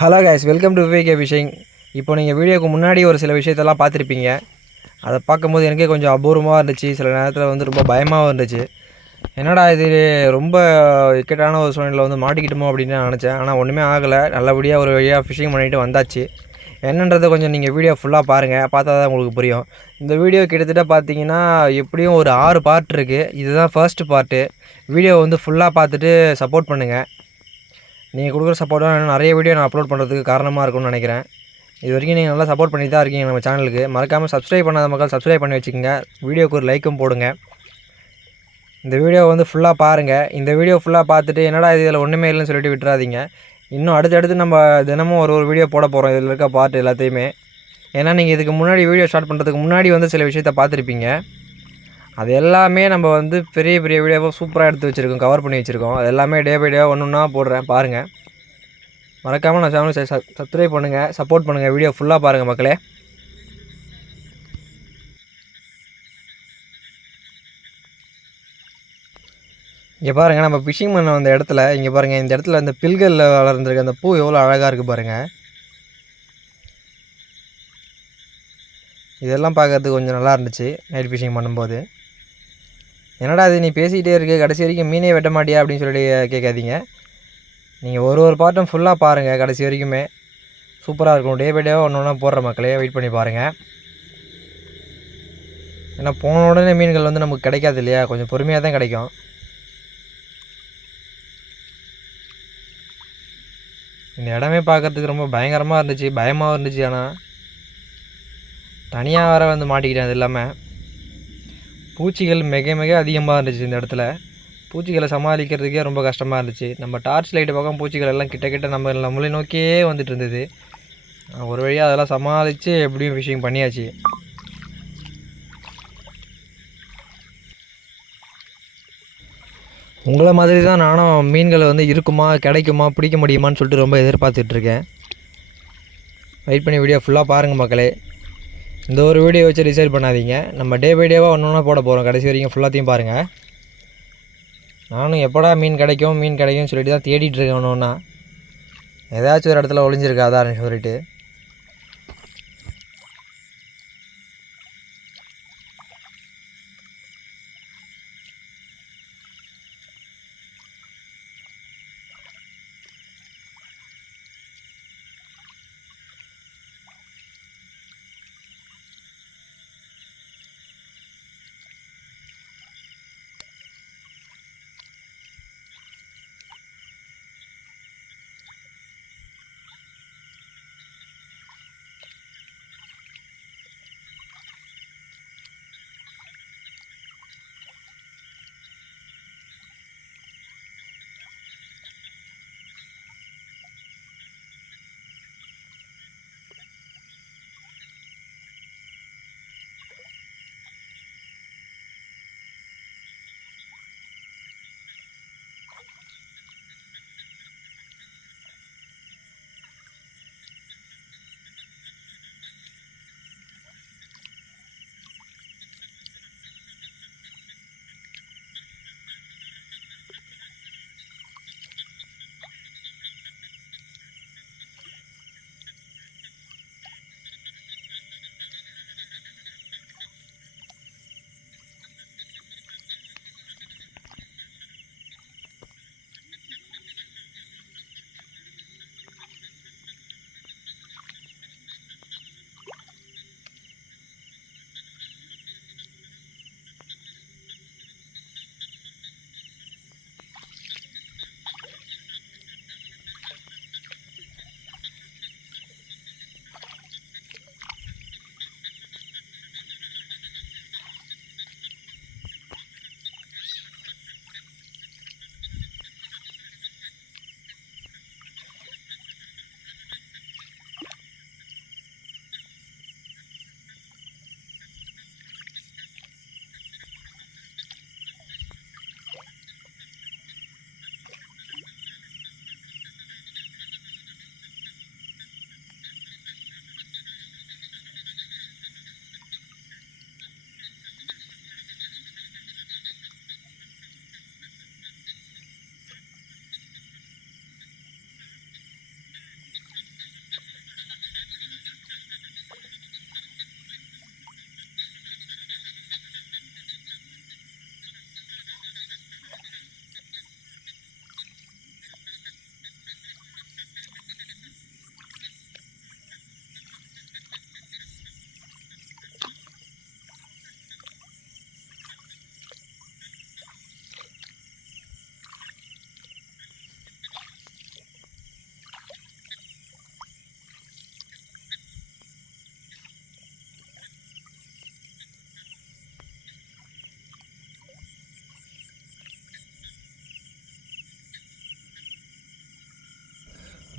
Hello guys, welcome to Vivek fishing. இப்போ நீங்கள் வீடியோக்கு முன்னாடி ஒரு சில விஷயத்தெல்லாம் பார்த்துருப்பீங்க. அதை பார்க்கும்போது எனக்கே கொஞ்சம் அபூர்வமாக இருந்துச்சு. சில நேரத்தில் வந்து ரொம்ப பயமாகவும் இருந்துச்சு. என்னடா இது, ரொம்ப இக்கட்டான ஒரு சூழ்நிலை வந்து மாட்டிக்கிட்டோமோ அப்படின்னு நான் நினச்சேன். ஆனால் ஒன்றுமே ஆகலை. நல்லபடியாக ஒரு வழியாக ஃபிஷிங் பண்ணிவிட்டு வந்தாச்சு. என்னன்றதை கொஞ்சம் நீங்கள் வீடியோ ஃபுல்லாக பாருங்கள், பார்த்தா தான் உங்களுக்கு புரியும். இந்த வீடியோ கிட்டத்தட்ட பார்த்தீங்கன்னா எப்படியும் ஒரு 6 பார்ட் இருக்குது. இதுதான் ஃபர்ஸ்ட் பார்ட்டு. வீடியோ வந்து ஃபுல்லாக பார்த்துட்டு சப்போர்ட் பண்ணுங்கள். நீங்கள் கொடுக்குற சப்போர்ட்டாக இன்னும் நிறைய வீடியோ நான் அப்லோட் பண்ணுறதுக்கு காரணமாக இருக்கும்னு நினைக்கிறேன். இது வரைக்கும் நீங்கள் நல்லா சப்போர்ட் பண்ணி தான் இருக்கீங்க நம்ம சேனலுக்கு. மறக்காமல் சப்ஸ்கிரைப் பண்ணாத மக்கள் சப்ஸ்கிரைப் பண்ணி வச்சுக்கோங்க. வீடியோக்கு ஒரு லைக்கும் போடுங்க. இந்த வீடியோ வந்து ஃபுல்லாக பாருங்கள். இந்த வீடியோ ஃபுல்லாக பார்த்துட்டு என்னடா இதில் ஒன்றுமே இல்லைன்னு சொல்லிட்டு விட்டுறாதீங்க. இன்னும் அடுத்தடுத்து நம்ம தினமும் ஒரு வீடியோ போட போகிறோம் இதில் இருக்க பார்ட் எல்லாத்தையுமே. ஏன்னா நீங்கள் இதுக்கு முன்னாடி வீடியோ ஸ்டார்ட் பண்ணுறதுக்கு முன்னாடி வந்து சில விஷயத்தை பார்த்துருப்பீங்க. அது எல்லாமே நம்ம வந்து பெரிய பெரிய வீடியோவாக சூப்பராக எடுத்து வச்சுருக்கோம், கவர் பண்ணி வச்சுருக்கோம். அது எல்லாமே டே பை டேவாக ஒன்று ஒன்றா போடுறேன், பாருங்கள். மறக்காமல் நான் சேனலை சப்ஸ்கிரைப் பண்ணுங்கள், சப்போர்ட் பண்ணுங்கள். வீடியோ ஃபுல்லாக பாருங்கள் மக்களே. இங்கே பாருங்கள், நம்ம ஃபிஷிங் பண்ண வந்த இடத்துல இங்கே பாருங்கள், இந்த இடத்துல இந்த பில்களில் வளர்ந்துருக்கு அந்த பூ எவ்வளோ அழகாக இருக்குது பாருங்கள். இதெல்லாம் பார்க்கறதுக்கு கொஞ்சம் நல்லா இருந்துச்சு நைட் ஃபிஷிங் பண்ணும்போது. என்னடா அது நீ பேசிக்கிட்டே இருக்கு, கடைசி வரைக்கும் மீனே வெட்ட மாட்டியா அப்படின்னு சொல்லி கேட்காதீங்க. நீங்கள் ஒரு பார்ட்டும் ஃபுல்லாக பாருங்கள் கடைசி வரைக்குமே. சூப்பராக இருக்கும். டே பை டேவாக ஒன்று ஒன்றா போடுற மக்களே, வெயிட் பண்ணி பாருங்கள். ஏன்னா போன உடனே மீன்கள் வந்து நமக்கு கிடைக்காது இல்லையா, கொஞ்சம் பொறுமையாக தான் கிடைக்கும். இந்த இடமே பார்க்குறதுக்கு ரொம்ப பயங்கரமாக இருந்துச்சு, பயமாகவும் இருந்துச்சு. ஆனால் தனியாக வர வந்து மாட்டிக்கிட்டேன். அது இல்லாமல் பூச்சிகள் மிக மிக அதிகமாக இருந்துச்சு இந்த இடத்துல. பூச்சிகளை சமாளிக்கிறதுக்கே ரொம்ப கஷ்டமாக இருந்துச்சு. நம்ம டார்ச் லைட்டு பக்கம் பூச்சிகள் எல்லாம் கிட்ட கிட்ட நம்மளை நோக்கியே வந்துட்டு இருந்தது. ஒரு வழியாக அதெல்லாம் சமாளித்து எப்படியும் ஃபிஷிங் பண்ணியாச்சு. உங்களை மாதிரி தான் நானும் மீன்களை வந்து இருக்குமா, கிடைக்குமா, பிடிக்க முடியுமான்னு சொல்லிட்டு ரொம்ப எதிர்பார்த்துட்ருக்கேன். வெயிட் பண்ணி வீடியோ ஃபுல்லாக பாருங்கள் மக்களே. இந்த ஒரு வீடியோ வச்சு டிசைட் பண்ணாதீங்க. நம்ம டே பை டேவாக ஒன்று ஒன்றா போட போகிறோம். கடைசி வரைக்கும் ஃபுல்லாத்தையும் பாருங்கள். நானும் எப்படா மீன் கிடைக்கும்னு சொல்லிட்டு தான் தேடிட்டு இருக்கேன். ஒன்று ஒன்றா ஏதாச்சும் ஒரு இடத்துல ஒளிஞ்சிருக்காதான்னு சொல்லிட்டு.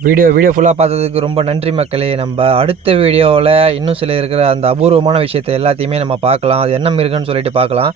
வீடியோ ஃபுல்லாக பார்த்ததுக்கு ரொம்ப நன்றி மக்களே. நம்ம அடுத்த வீடியோவில் இன்னும் சில இருக்கிற அந்த அபூர்வமான விஷயத்தை எல்லாத்தையுமே நம்ம பார்க்கலாம். அது என்ன மிருகன்னு சொல்லிட்டு பார்க்கலாம்.